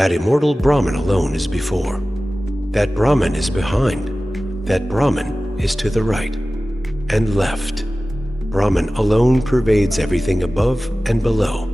That immortal Brahman alone is before. That Brahman is behind. That Brahman is to the right and left. Brahman alone pervades everything above and below.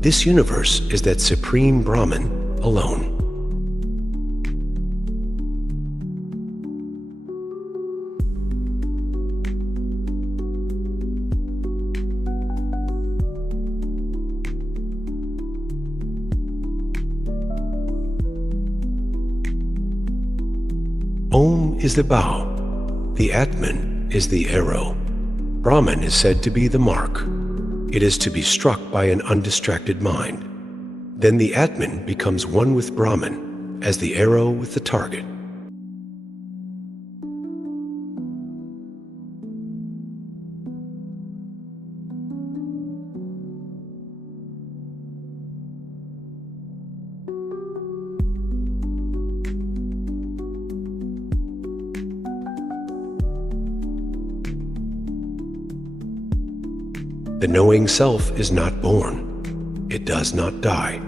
This universe is that supreme Brahman alone. Om is the bow. The Atman is the arrow. Brahman is said to be the mark. It is to be struck by an undistracted mind. Then the Atman becomes one with Brahman, as the arrow with the target. The knowing self is not born. It does not die.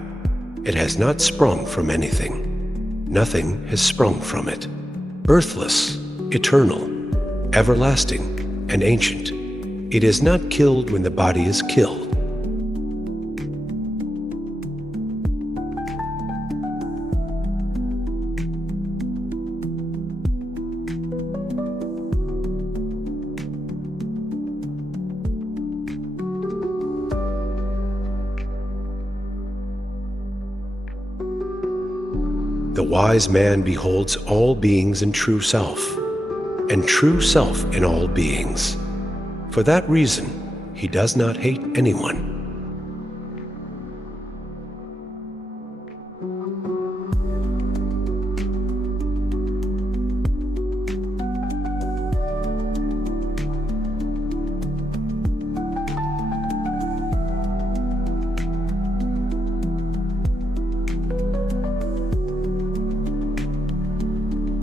It has not sprung from anything. Nothing has sprung from it. Earthless, eternal, everlasting, and ancient. It is not killed when the body is killed. The wise man beholds all beings in true self, and true self in all beings. For that reason, he does not hate anyone.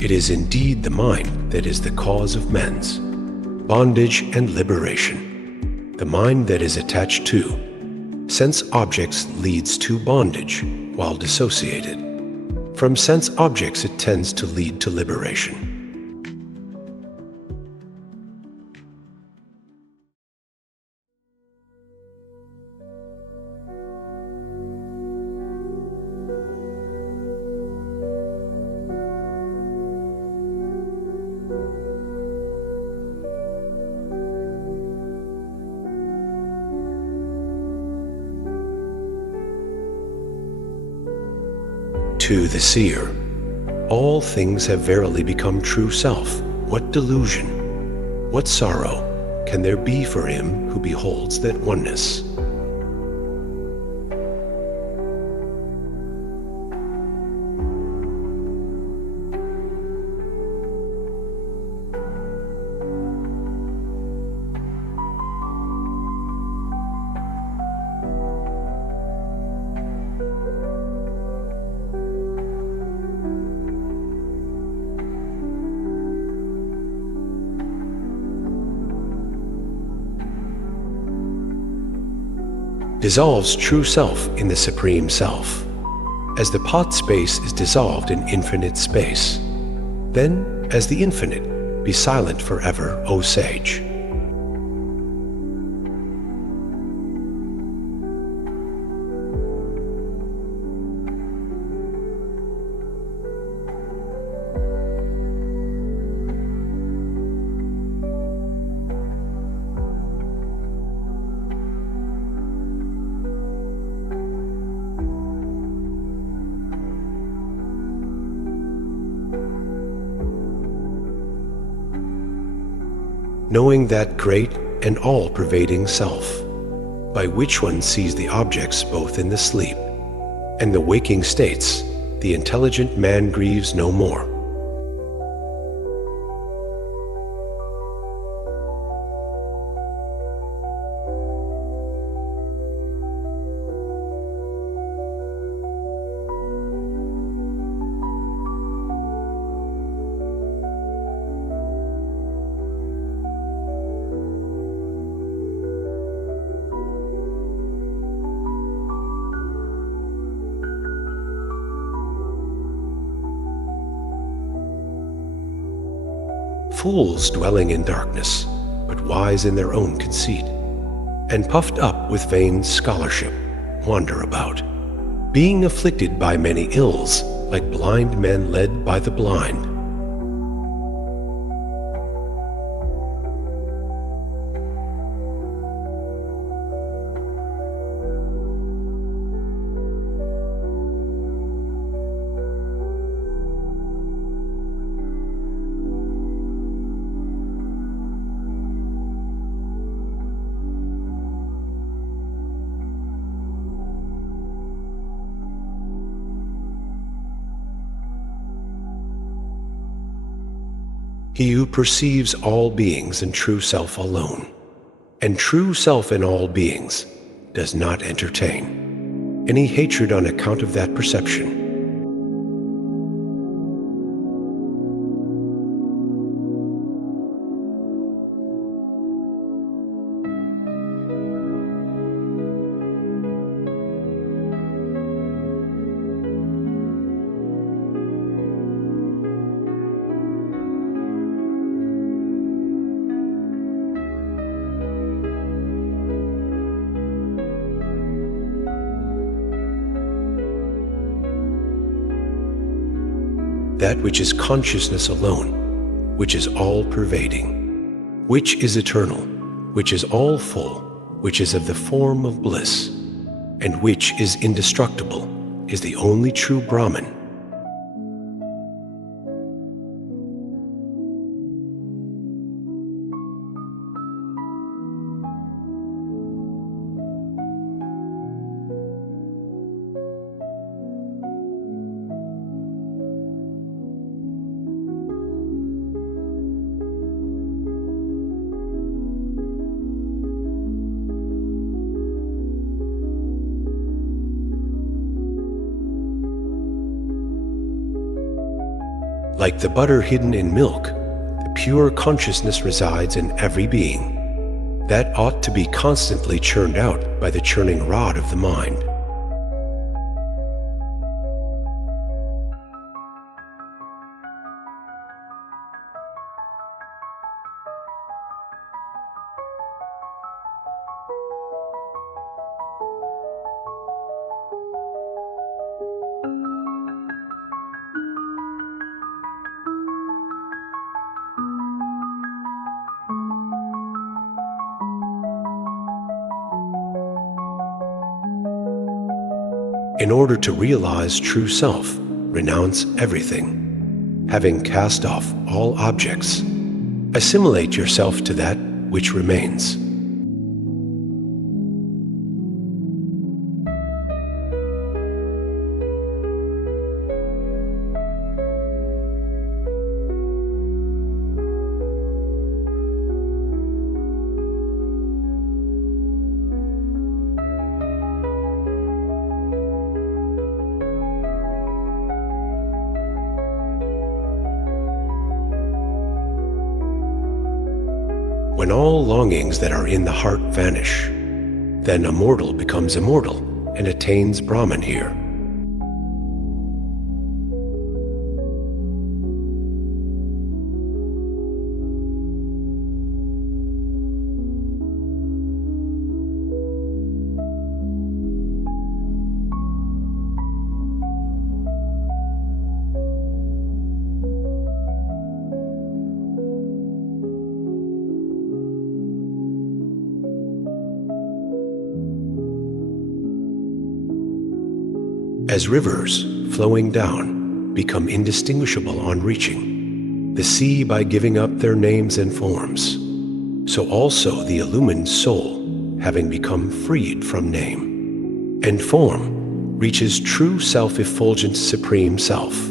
It is indeed the mind that is the cause of men's bondage and liberation. The mind that is attached to sense objects leads to bondage while dissociated. From sense objects it tends to lead to liberation. To the seer, all things have verily become true self. What delusion, what sorrow can there be for him who beholds that oneness? Dissolves true self in the supreme self, as the pot space is dissolved in infinite space. Then, as the infinite, be silent forever, O sage. Knowing that great and all-pervading self, by which one sees the objects both in the sleep and the waking states, the intelligent man grieves no more. fools dwelling in darkness, but wise in their own conceit, and puffed up with vain scholarship, wander about, being afflicted by many ills, like blind men led by the blind. He who perceives all beings and true self alone, and true self in all beings, does not entertain any hatred on account of that perception. That which is consciousness alone, which is all-pervading, which is eternal, which is all-full, which is of the form of bliss, and which is indestructible, is the only true Brahman. Like the butter hidden in milk, the pure consciousness resides in every being. That ought to be constantly churned out by the churning rod of the mind. In order to realize true self, renounce everything. Having cast off all objects, assimilate yourself to that which remains. When all longings that are in the heart vanish, then a mortal becomes immortal and attains Brahman here. As rivers, flowing down, become indistinguishable on reaching the sea by giving up their names and forms, so also the illumined soul, having become freed from name and form, reaches true self-effulgent Supreme Self.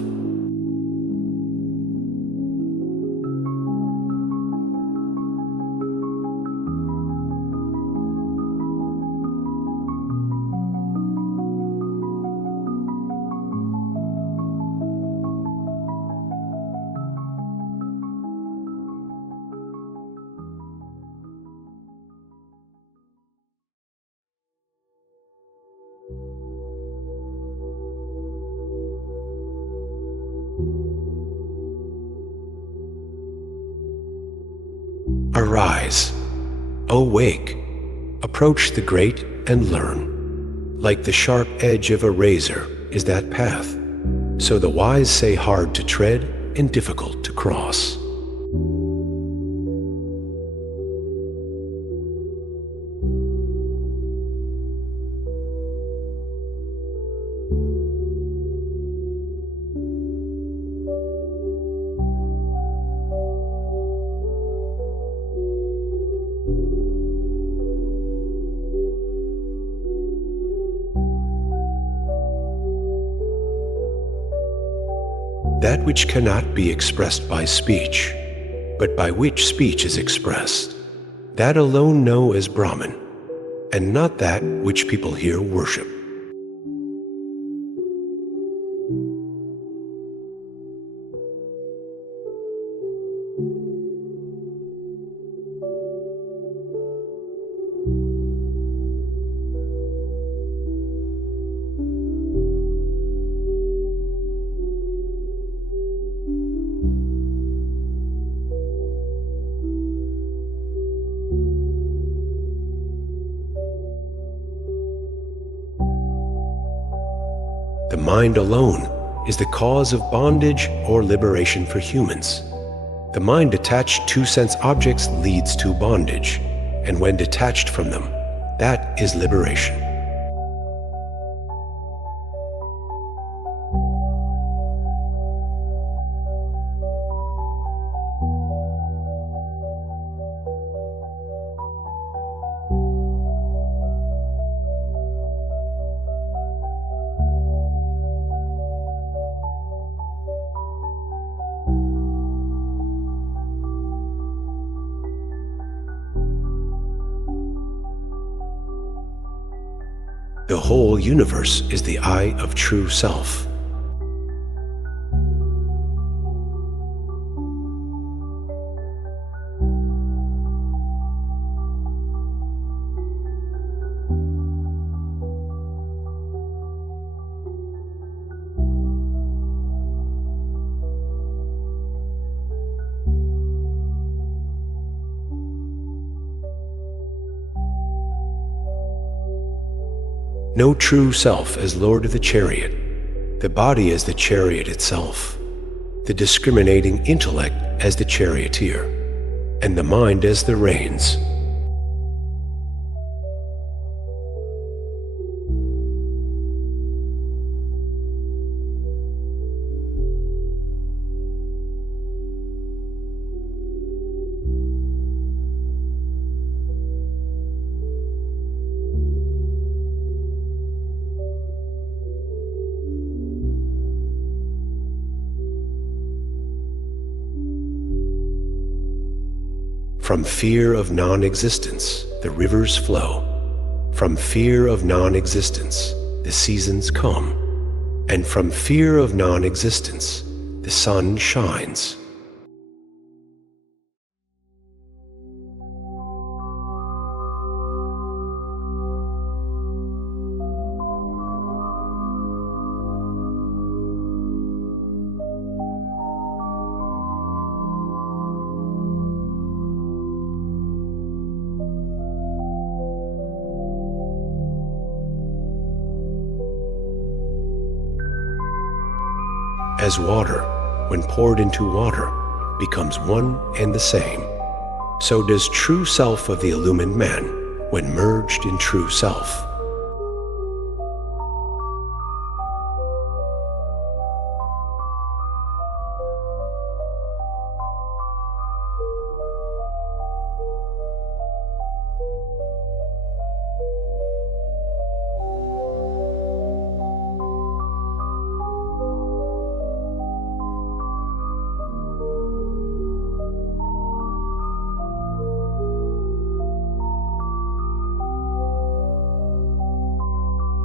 Arise, awake, approach the great and learn. Like the sharp edge of a razor is that path, so the wise say hard to tread and difficult to cross. That which cannot be expressed by speech, but by which speech is expressed, that alone know as Brahman, and not that which people here worship. The mind alone is the cause of bondage or liberation for humans. The mind attached to sense objects leads to bondage, and when detached from them, that is liberation. The whole universe is the eye of true self. No true self as Lord of the chariot, the body as the chariot itself, the discriminating intellect as the charioteer, and the mind as the reins. From fear of non-existence, the rivers flow. From fear of non-existence, the seasons come. And from fear of non-existence, the sun shines. As water, when poured into water, becomes one and the same, so does true self of the illumined man when merged in true self.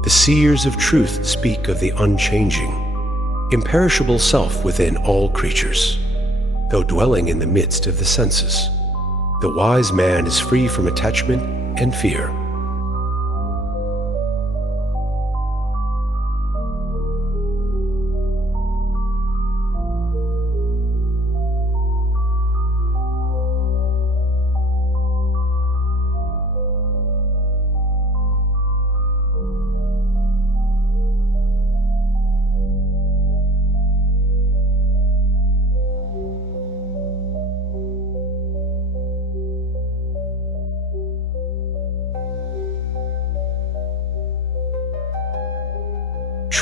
The seers of truth speak of the unchanging, imperishable self within all creatures, though dwelling in the midst of the senses. The wise man is free from attachment and fear.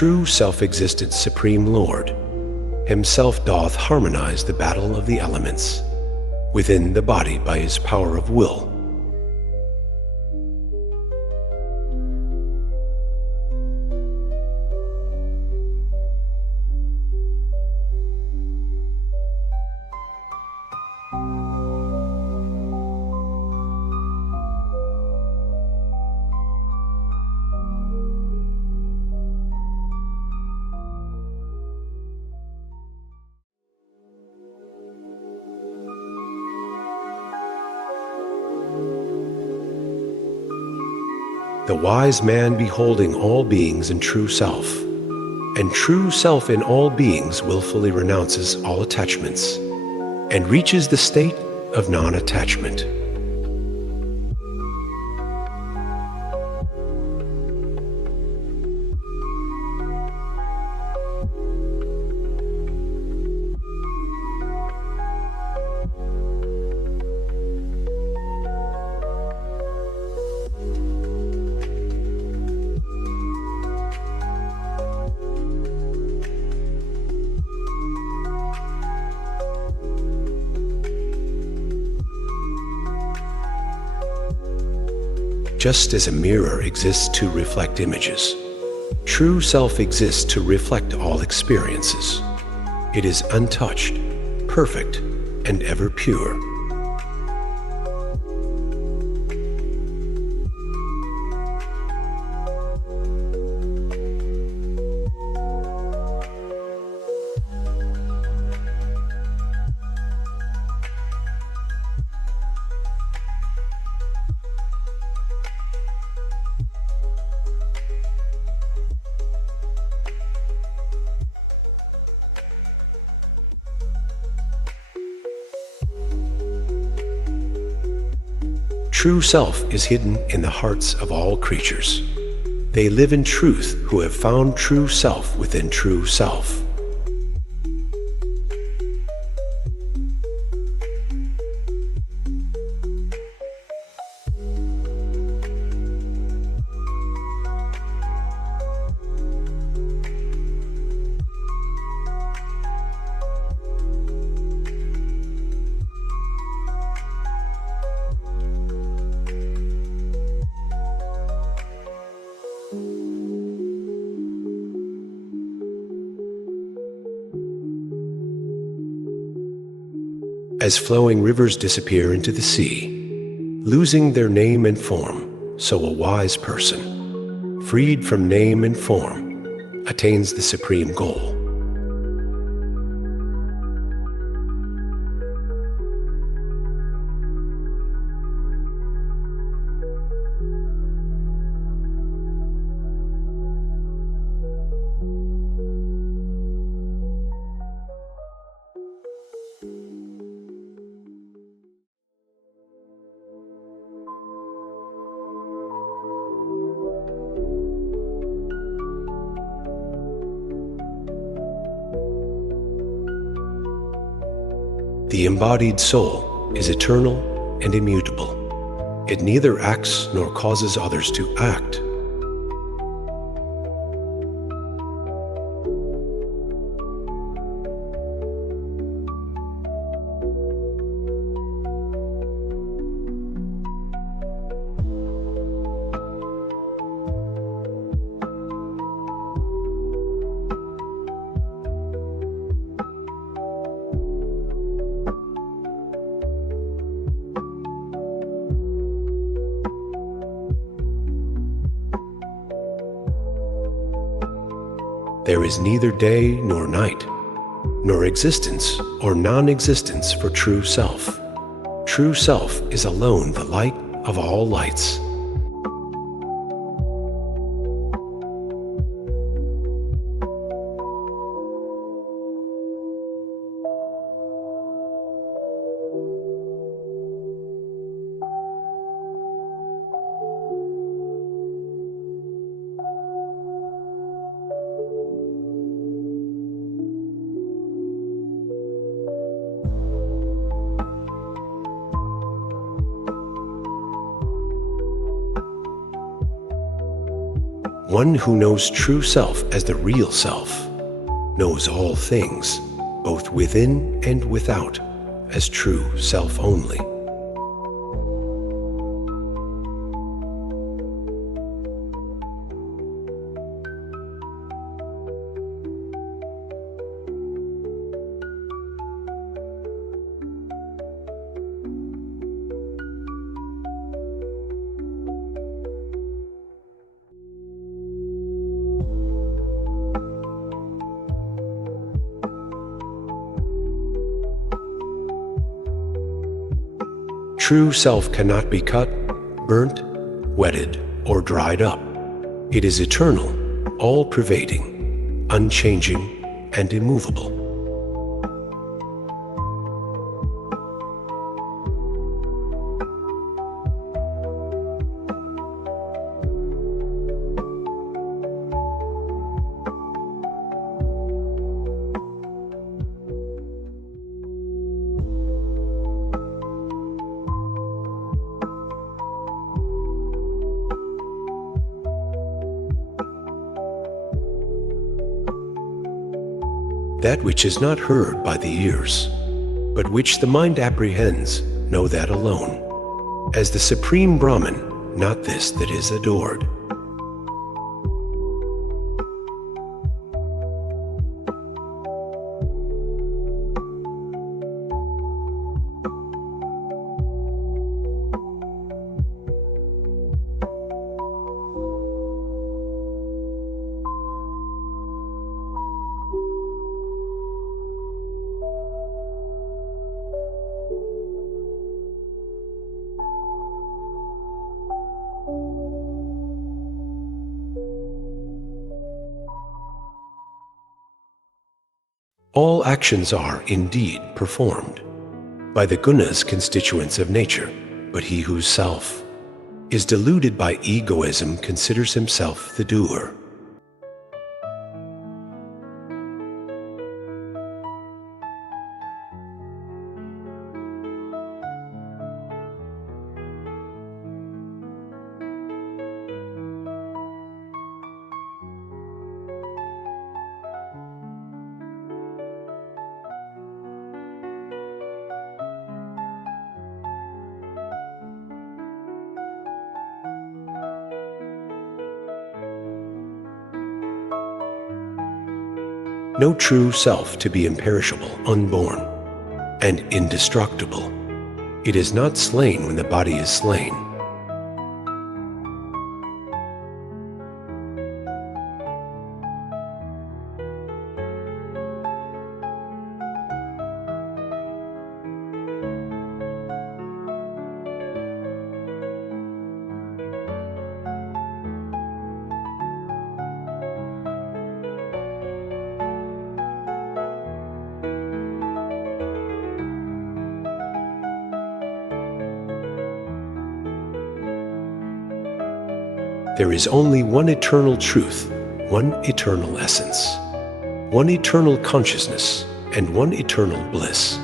true self-existent Supreme Lord himself doth harmonize the battle of the elements within the body by his power of will. The wise man beholding all beings in true self, and true self in all beings willfully renounces all attachments, and reaches the state of non-attachment. Just as a mirror exists to reflect images, true self exists to reflect all experiences. It is untouched, perfect, and ever pure. True self is hidden in the hearts of all creatures. They live in truth who have found true self within true self. As flowing rivers disappear into the sea, losing their name and form, so a wise person, freed from name and form, attains the supreme goal. The embodied soul is eternal and immutable. It neither acts nor causes others to act. There is neither day nor night, nor existence or non-existence for true self. True self is alone the light of all lights. One who knows true self as the real self knows all things, both within and without, as true self only. True self cannot be cut, burnt, wetted, or dried up. It is eternal, all-pervading, unchanging, and immovable. That which is not heard by the ears, but which the mind apprehends, know that alone, as the Supreme Brahman, not this that is adored. All actions are, indeed, performed by the gunas constituents of nature, but he whose self is deluded by egoism considers himself the doer. No true self to be imperishable, unborn, and indestructible. It is not slain when the body is slain. There is only one eternal truth, one eternal essence, one eternal consciousness, and one eternal bliss.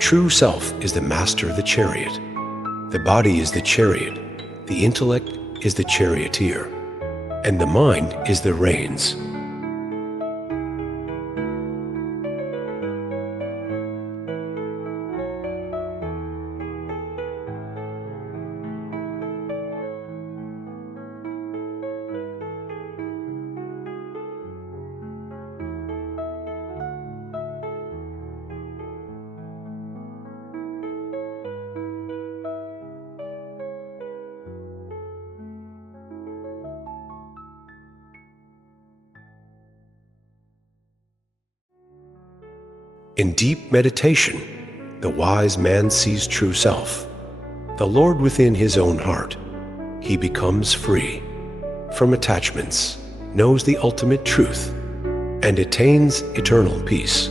True self is the master of the chariot. The body is the chariot, the intellect is the charioteer, and the mind is the reins. In deep meditation, the wise man sees true self, the Lord within his own heart, he becomes free from attachments, knows the ultimate truth, and attains eternal peace.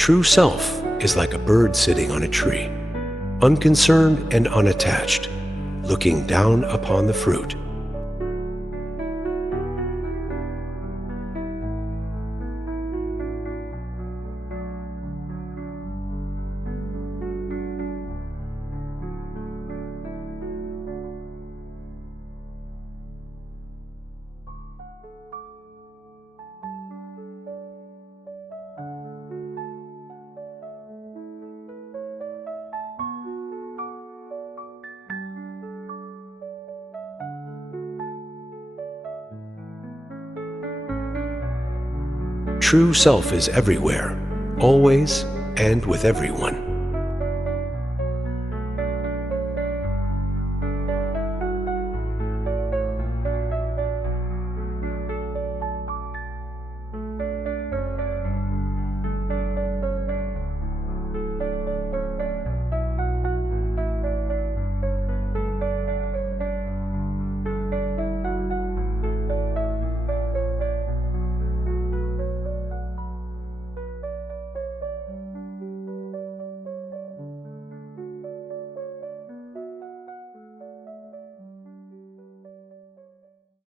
True self is like a bird sitting on a tree, unconcerned and unattached, looking down upon the fruit. True self is everywhere, always, and with everyone.